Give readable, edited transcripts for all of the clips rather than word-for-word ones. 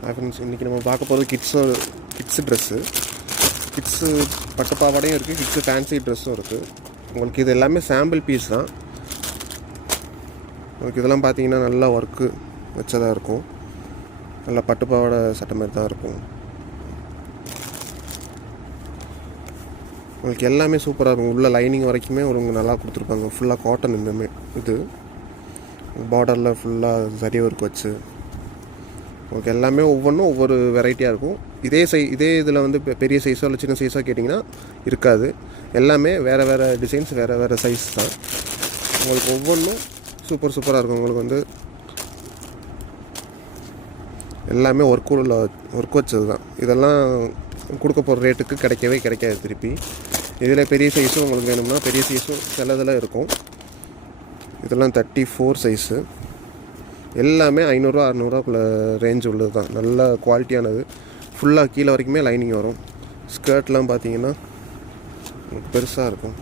Friends, இன்றைக்கி நம்ம பார்க்க போகிறது கிட்ஸு ட்ரெஸ்ஸு. கிட்ஸு பட்டு பாவாடையும் இருக்குது, கிட்ஸு ஃபேன்சி ட்ரெஸ்ஸும் இருக்குது. உங்களுக்கு இது எல்லாமே சாம்பிள் பீஸ் தான். உங்களுக்கு இதெல்லாம் பார்த்தீங்கன்னா நல்லா ஒர்க்கு வச்சதாக இருக்கும். நல்லா பட்டு பாவாடை சட்டை மாதிரி தான் இருக்கும். உங்களுக்கு எல்லாமே சூப்பராக இருக்கும். உள்ள லைனிங் வரைக்குமே உங்களுக்கு நல்லா கொடுத்துருப்பாங்க. ஃபுல்லாக காட்டன். இந்தமாரி இது பார்டரில் ஃபுல்லாக சரி ஒர்க் வச்சு உங்களுக்கு எல்லாமே ஒவ்வொன்றும் ஒவ்வொரு வெரைட்டியாக இருக்கும். இதே இதில் வந்து பெரிய சைஸோ இல்லை சின்ன சைஸோ கேட்டிங்கன்னா இருக்காது. எல்லாமே வேறு டிசைன்ஸ், வேறு சைஸ் தான். உங்களுக்கு ஒவ்வொன்றும் சூப்பராக இருக்கும். உங்களுக்கு வந்து எல்லாமே ஒர்க் வச்சது தான். இதெல்லாம் கொடுக்க போகிற ரேட்டுக்கு கிடைக்காது திருப்பி. இதில் பெரிய சைஸும் உங்களுக்கு வேணும்னா பெரிய சைஸும் சிலதில் இருக்கும். இதெல்லாம் 34 சைஸு. எல்லாமே 500-600 ரேஞ்ச் உள்ளது தான். நல்ல குவாலிட்டியானது. ஃபுல்லாக கீழே வரைக்குமே லைனிங் வரும். ஸ்கர்ட்லாம் பார்த்தீங்கன்னா உங்களுக்கு பெருசாக இருக்கும்.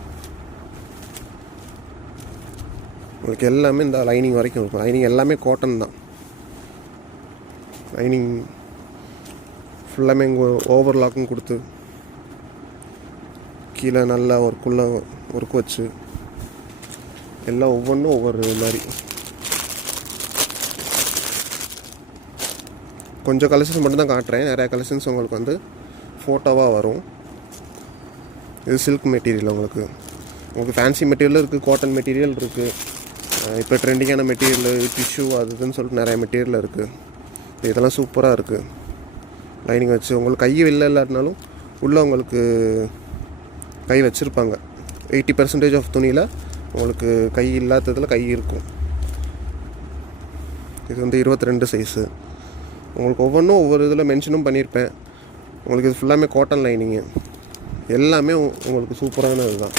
உங்களுக்கு எல்லாமே இந்த லைனிங் வரைக்கும் இருக்கும். லைனிங் எல்லாமே காட்டன் தான். லைனிங் ஃபுல்லாமே இங்கே ஓவர்லாக்கும் கொடுத்து கீழே நல்லா ஒர்க் வச்சு எல்லாம் ஒவ்வொன்றும் ஒவ்வொரு மாதிரி. கொஞ்சம் கலெக்ஷன்ஸ் மட்டும்தான் காட்டுறேன். நிறையா கலெக்ஷன்ஸ் உங்களுக்கு வந்து ஃபோட்டோவாக வரும். இது சில்க் மெட்டீரியல். உங்களுக்கு ஃபேன்சி மெட்டீரியல் இருக்குது, காட்டன் மெட்டீரியல் இருக்குது. இப்போ ட்ரெண்டிங்கான மெட்டீரியல், டிஷ்யூ அதுன்னு சொல்லிட்டு நிறையா மெட்டீரியல் இருக்குது. இதெல்லாம் சூப்பராக இருக்குது. லைனிங் வச்சு உங்களுக்கு கை வெளில இல்லாட்டினாலும் உள்ளே உங்களுக்கு கை வச்சுருப்பாங்க. 80% ஆஃப் துணியில் உங்களுக்கு கை இல்லாததில் கை இருக்கும். இது வந்து 22 சைஸு. உங்களுக்கு ஒவ்வொன்றும் ஒவ்வொரு இதில் மென்ஷனும் பண்ணியிருப்பேன். உங்களுக்கு இது ஃபுல்லாமே காட்டன் லைனிங்கு. எல்லாமே உங்களுக்கு சூப்பரான இதுதான்.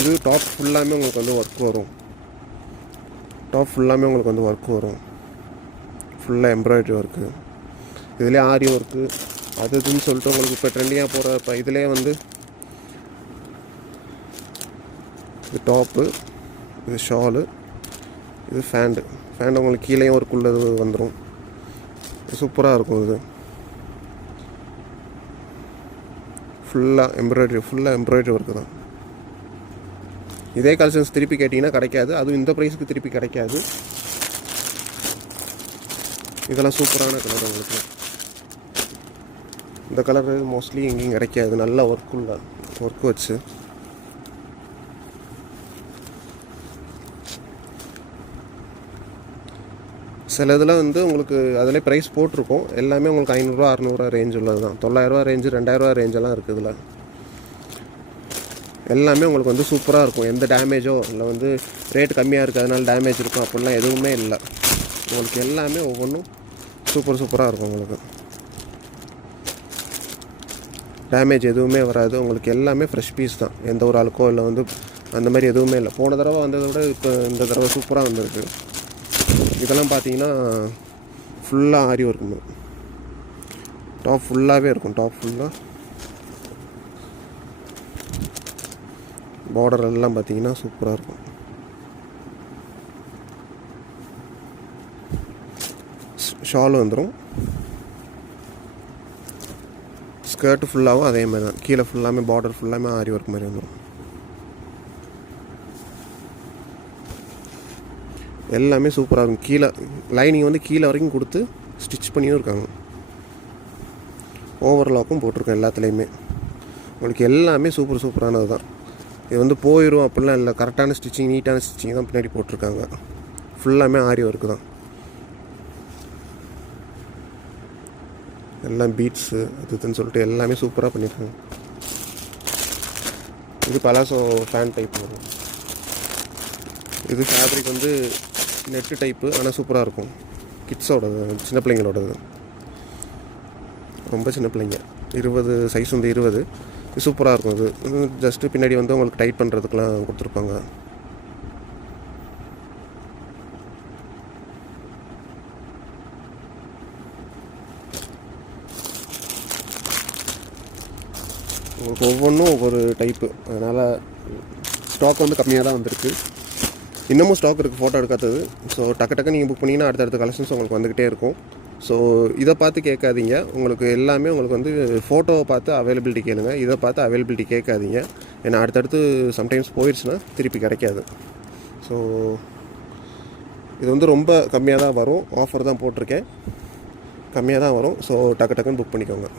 இது டாப் ஃபுல்லாமே உங்களுக்கு வந்து ஒர்க் வரும். ஃபுல்லாக எம்ப்ராய்டரி ஒர்க்கு. இதுலேயே ஆரி ஒர்க்கு அதுன்னு சொல்லிட்டு உங்களுக்கு இப்போ ட்ரெண்டிங்காக போகிற இப்போ இதிலே வந்து இது டாப்பு, இது ஷாலு, இது ஃபேண்டு உங்களுக்கு கீழேயும் ஒர்க் உள்ளது வந்துடும். சூப்பராக இருக்கும். இது ஃபுல்லாக எம்ப்ராய்டரி ஒர்க்கு தான். இதே கலெக்ஷன்ஸ் திருப்பி கேட்டிங்கன்னா கிடைக்காது. அதுவும் இந்த ப்ரைஸுக்கு திருப்பி கிடைக்காது. இதெல்லாம் சூப்பரான கலர். உங்களுக்கு இந்த கலரு மோஸ்ட்லி எங்கேயும் கிடைக்காது. நல்லா ஒர்க் வச்சு சில இதில் வந்து உங்களுக்கு அதிலே ப்ரைஸ் போட்டிருக்கோம். எல்லாமே உங்களுக்கு 500-600 ரேஞ்ச் உள்ளது தான். 900 ரேஞ்சு, 2000 ரேஞ்செல்லாம் இருக்குது. இதில் எல்லாமே உங்களுக்கு வந்து சூப்பராக இருக்கும். எந்த டேமேஜோ இல்லை வந்து ரேட் கம்மியாக இருக்குது அதனால டேமேஜ் இருக்கும் அப்படிலாம் எதுவுமே இல்லை. உங்களுக்கு எல்லாமே ஒவ்வொன்றும் சூப்பராக இருக்கும். உங்களுக்கு டேமேஜ் எதுவுமே வராது. உங்களுக்கு எல்லாமே ஃப்ரெஷ் பீஸ் தான். எந்த ஒரு அழுக்கோ இல்லை வந்து அந்த மாதிரி எதுவுமே இல்லை. போன தடவை வந்ததை விட இப்போ இந்த தடவை சூப்பராக வந்திருக்கு. இதெல்லாம் பார்த்தீங்கன்னா ஃபுல்லாக ஆரி ஒர்க்கு. டாப் ஃபுல்லாகவே இருக்கும். டாப் ஃபுல்லாக பார்டர் எல்லாம் பார்த்தீங்கன்னா சூப்பராக இருக்கும். ஷாலும் வந்துடும். ஸ்கர்ட்டு ஃபுல்லாகவும் அதே மாதிரி தான். கீழே ஃபுல்லாமே பார்டர் ஃபுல்லாமே ஆரி ஒர்க் மாதிரி வந்துடும். எல்லாமே சூப்பராக இருக்கும். கீழே லைனிங் வந்து கீழே வரைக்கும் கொடுத்து ஸ்டிச் பண்ணியும் இருக்காங்க. ஓவர்லாக்கும் போட்டிருக்கேன் எல்லாத்துலேயுமே. உங்களுக்கு எல்லாமே சூப்பரானது தான். இது வந்து போயிடும் அப்படிலாம் இல்லை. கரெக்டான ஸ்டிச்சிங், நீட்டான ஸ்டிச்சிங் தான் பின்னாடி போட்டிருக்காங்க. ஃபுல்லாமே ஆரி ஒர்க்கு தான். எல்லாம் பீட்ஸு அதுன்னு சொல்லிட்டு எல்லாமே சூப்பராக பண்ணியிருக்காங்க. இது பலாசோ ஃபேன் டைப் வரும். இது ஃபேப்ரிக் வந்து நெட்டு டைப்பு. ஆனால் சூப்பராக இருக்கும். கிட்ஸோடது, சின்ன பிள்ளைங்களோடது. ரொம்ப சின்ன பிள்ளைங்க 20 சைஸ் வந்து 20. சூப்பராக இருக்கும். இது ஜஸ்ட்டு பின்னாடி வந்து உங்களுக்கு டைட் பண்ணுறதுக்கெலாம் கொடுத்துருப்பாங்க. உங்களுக்கு ஒவ்வொன்றும் ஒவ்வொரு டைப்பு. அதனால் ஸ்டாக் வந்து கம்மியாக தான் வந்திருக்கு. இன்னமும் ஸ்டாக் இருக்குது ஃபோட்டோ எடுக்காதது. ஸோ டக்கு நீங்கள் புக் பண்ணிங்கன்னா அடுத்தடுத்த கலெக்ஷன்ஸ் உங்களுக்கு வந்துக்கிட்டே இருக்கும். ஸோ இதை பார்த்து கேட்காதீங்க. உங்களுக்கு எல்லாமே உங்களுக்கு வந்து ஃபோட்டோவை பார்த்து அவைலபிலிட்டி கேளுங்க. இதை பார்த்து அவைலபிலிட்டி கேட்காதீங்க. ஏன்னா அடுத்தடுத்து சம்டைம்ஸ் போயிடுச்சுன்னா திருப்பி கிடைக்காது. ஸோ இது வந்து ரொம்ப கம்மியாக தான் வரும். ஆஃபர் தான் போட்டிருக்கேன், கம்மியாக தான் வரும். ஸோ டக்குன்னு புக் பண்ணிக்கோங்க.